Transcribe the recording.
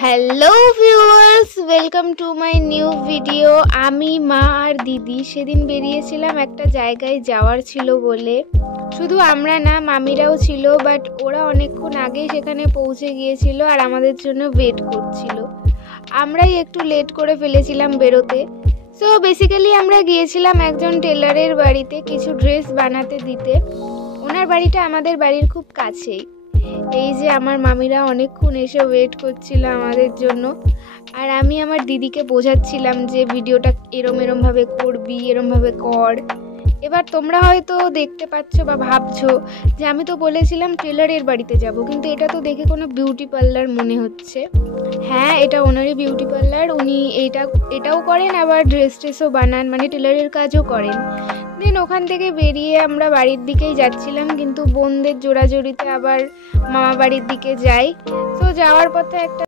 Hello viewers, welcome to my new video. আমি মা আর দিদি সেদিন বেরিয়েছিলাম একটা জায়গায় যাওয়ার ছিল বলে। শুধু আমরা না, মামিরাও ছিল, বাট ওরা অনেকক্ষণ আগেই সেখানে পৌঁছে গিয়েছিল আর আমাদের জন্য ওয়েট করছিল। আমরাই একটু লেট করে ফেলেছিলাম বেরোতে। সো বেসিক্যালি আমরা গিয়েছিলাম একজন টেলারের বাড়িতে কিছু ড্রেস বানাতে দিতে। ওনার বাড়িটা আমাদের বাড়ির খুব কাছেই। এই যে আমার মামিরা অনেকক্ষণ এসে ওয়েট করছিল আমাদের জন্য, আর আমি আমার দিদিকে বোঝাচ্ছিলাম যে ভিডিওটা এরমভাবে করবি, এরমভাবে কর। এবার তোমরা হয়তো দেখতে পাচ্ছ বা ভাবছো যে আমি তো বলেছিলাম টেলারের বাড়িতে যাব, কিন্তু এটা তো দেখে কোনো বিউটি পার্লার মনে হচ্ছে। হ্যাঁ, এটা ওনারই বিউটি পার্লার। উনি এটাও করেন, আবার ড্রেসও বানান, মানে টেলারের কাজও করেন। দেন ওখান থেকে বেরিয়ে আমরা বাড়ির দিকেই যাচ্ছিলাম, কিন্তু বোনদের জোড়াজোড়িতে আবার মামা বাড়ির দিকে যাই। তো যাওয়ার পথে একটা